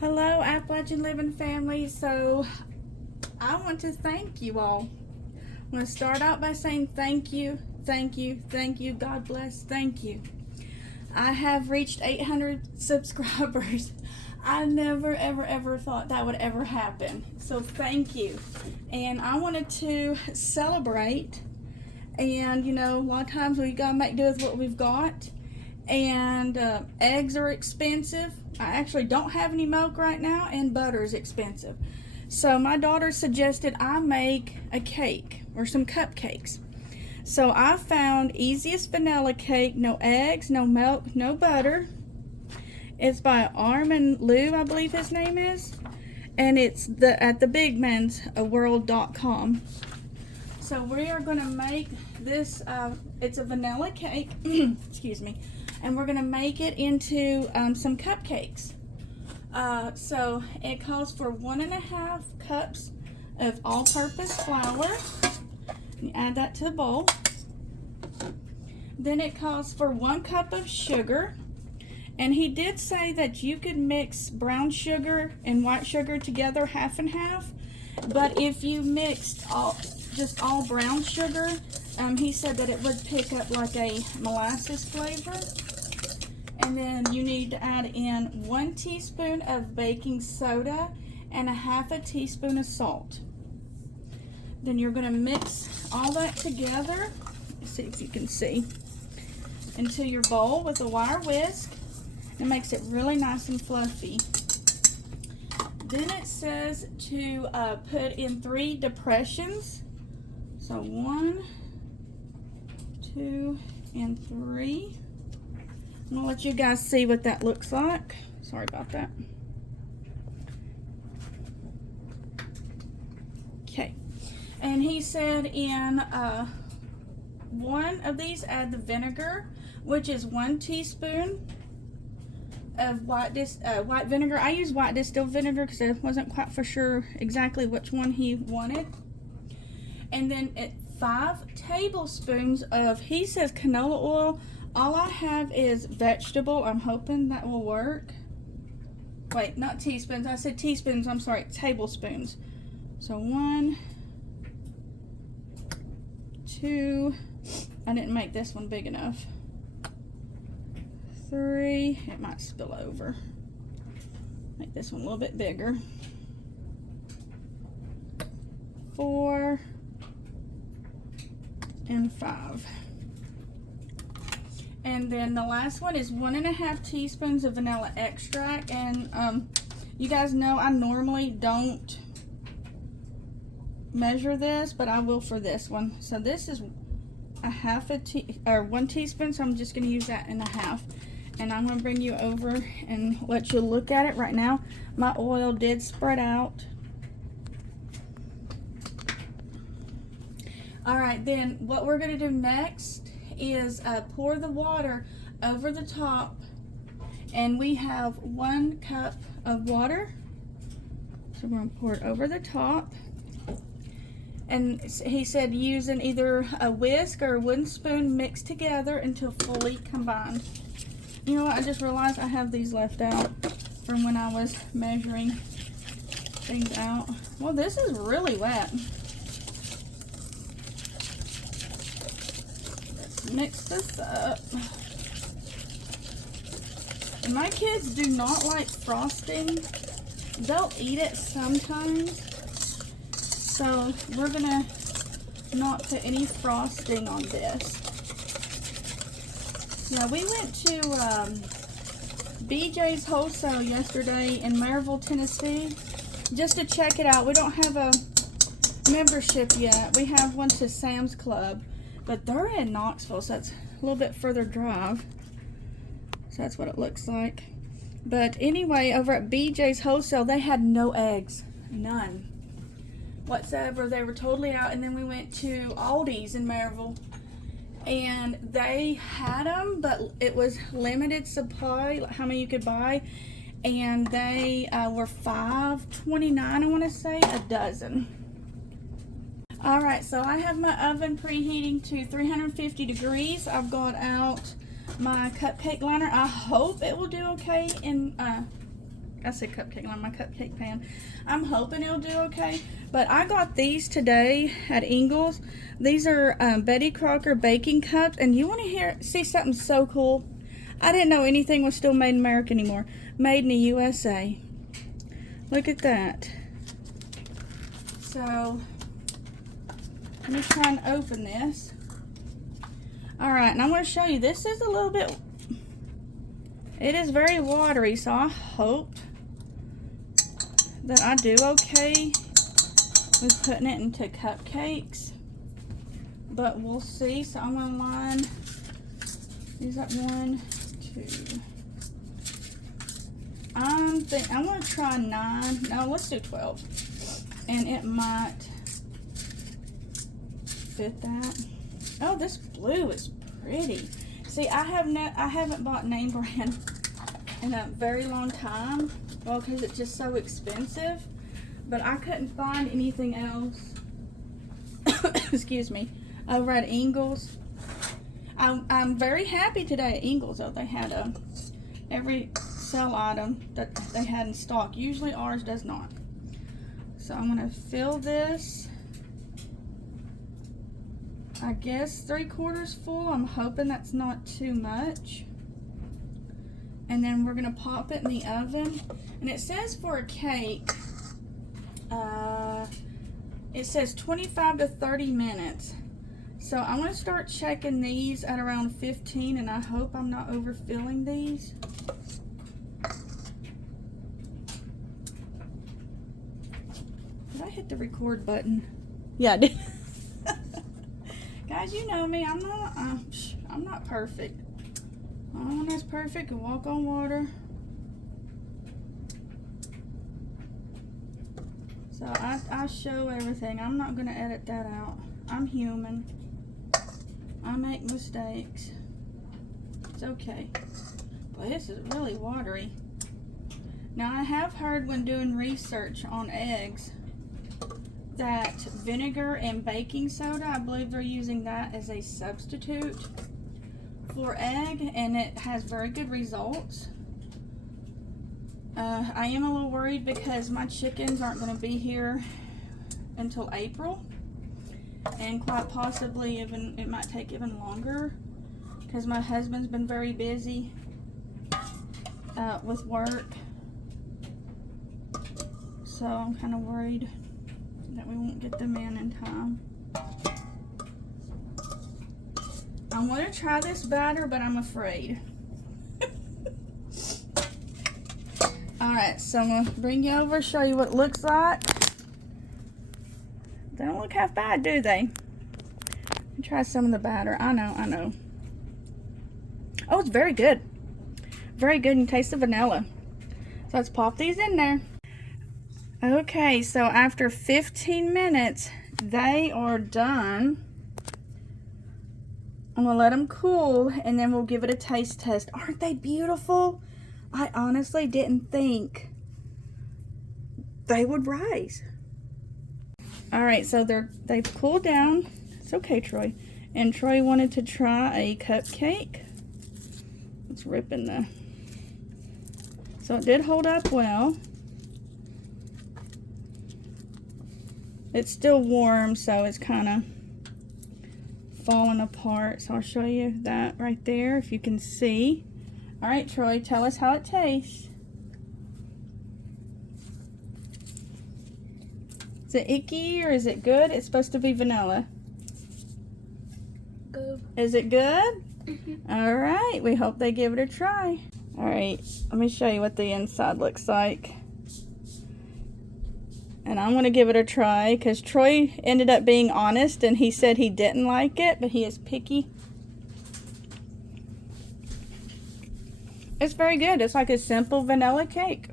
Hello, Appalachian Living family. So I want to thank you all. I'm going to start out by saying thank you, thank you, thank you. God bless, thank you. I have reached 800 subscribers. I never, ever thought that would ever happen. So thank you. And I wanted to celebrate. And, you know, a lot of times we got to make do with what we've got. And eggs are expensive. I actually don't have any milk right now, and butter is expensive. So my daughter suggested I make a cake or some cupcakes. So I found easiest vanilla cake, no eggs, no milk, no butter. It's by Armin Lou, I believe his name is. And it's at thebigmensworld.com. So we are going to make this, it's a vanilla cake, excuse me, and we're going to make it into some cupcakes. So it calls for 1.5 cups of all-purpose flour. You add that to the bowl. Then it calls for 1 cup of sugar. And he did say that you could mix brown sugar and white sugar together half and half. But if you mixed just all brown sugar, he said that it would pick up like a molasses flavor. And then you need to add in 1 teaspoon of baking soda and 1/2 teaspoon of salt. Then you're going to mix all that together. Let's see if you can see. Into your bowl with a wire whisk. It makes it really nice and fluffy. Then it says to put in 3 depressions. So 1, 2, and 3. I'm going to let you guys see what that looks like. Sorry about that. Okay. And he said in one of these, add the vinegar, which is 1 teaspoon of white vinegar. I use white distilled vinegar because I wasn't quite for sure exactly which one he wanted. And then 5 tablespoons of, he says, canola oil. All I have is vegetable. I'm hoping that will work. Wait, not teaspoons. I said teaspoons. I'm sorry, tablespoons. So 1, 2. I didn't make this one big enough. 3. It might spill over. Make this one a little bit bigger. 4 and 5. And then the last one is 1.5 teaspoons of vanilla extract. And you guys know I normally don't measure this, but I will for this one. So this is 1 teaspoon, so I'm just going to use that in 1/2. And I'm going to bring you over and let you look at it right now. My oil did spread out. Alright, then what we're going to do next is pour the water over the top. And we have 1 cup of water. So we're going to pour it over the top. And he said using either a whisk or a wooden spoon mixed together until fully combined. You know what, I just realized I have these left out from when I was measuring things out. Well, this is really wet. Let's mix this up. And my kids do not like frosting. They'll eat it sometimes. So we're gonna not put any frosting on this. Yeah, we went to BJ's Wholesale yesterday in Maryville, Tennessee, just to check it out. We don't have a membership yet. We have one to Sam's Club, but they're in Knoxville, so that's a little bit further drive. So that's what it looks like. But anyway, over at BJ's Wholesale, they had no eggs. None whatsoever. They were totally out. And then we went to Aldi's in Maryville, and they had them, but it was limited supply, like how many you could buy, and they were $5.29, I want to say, a dozen. Alright, so I have my oven preheating to 350 degrees. I've got out my cupcake liner. I hope it will do okay in I said cupcake, like my cupcake pan. I'm hoping it'll do okay. But I got these today at Ingles. These are Betty Crocker baking cups. And you want to see something so cool? I didn't know anything was still made in America anymore. Made in the USA. Look at that. So, let me try and open this. Alright, and I'm going to show you. This is a little bit... It is very watery, so I hope that I do okay with putting it into cupcakes. But we'll see. So I'm going to line these up 1, 2. I'm going to try 9. No, let's do 12. And it might fit that. Oh, this blue is pretty. See, I haven't bought name brand in a very long time. Well, because it's just so expensive. But I couldn't find anything else. Excuse me. Over at Ingles. I'm very happy today at Ingles, though. They had every sale item that they had in stock. Usually ours does not. So I'm going to fill this, I guess 3/4 full. I'm hoping that's not too much. And then we're going to pop it in the oven. And it says for a cake, it says 25 to 30 minutes. So I'm going to start checking these at around 15, and I hope I'm not overfilling these. Did I hit the record button? Yeah, I did. Guys, you know me. I'm not perfect. No one is perfect. Can walk on water. So I show everything. I'm not gonna edit that out. I'm human. I make mistakes. It's okay. But this is really watery. Now I have heard when doing research on eggs that vinegar and baking soda, I believe they're using that as a substitute for egg, and it has very good results. I am a little worried because my chickens aren't going to be here until April, and quite possibly even it might take even longer because my husband's been very busy with work, so I'm kind of worried that we won't get them in time. I want to try this batter, but I'm afraid. Alright, so I'm going to bring you over, show you what it looks like. They don't look half bad, do they? Let me try some of the batter. I know. Oh, it's very good. Very good, and taste the vanilla. So let's pop these in there. Okay, so after 15 minutes, they are done. I'm going to let them cool, and then we'll give it a taste test. Aren't they beautiful? I honestly didn't think they would rise. Alright, so they've cooled down. It's okay, Troy. And Troy wanted to try a cupcake. It's ripping the... So it did hold up well. It's still warm, so it's kind of falling apart. So I'll show you that right there if you can see. Alright, Troy, tell us how it tastes. Is it icky or is it good? It's supposed to be vanilla. Good. Is it good? Alright, we hope they give it a try. Alright, let me show you what the inside looks like. And I'm going to give it a try because Troy ended up being honest and he said he didn't like it, but he is picky. It's very good. It's like a simple vanilla cake.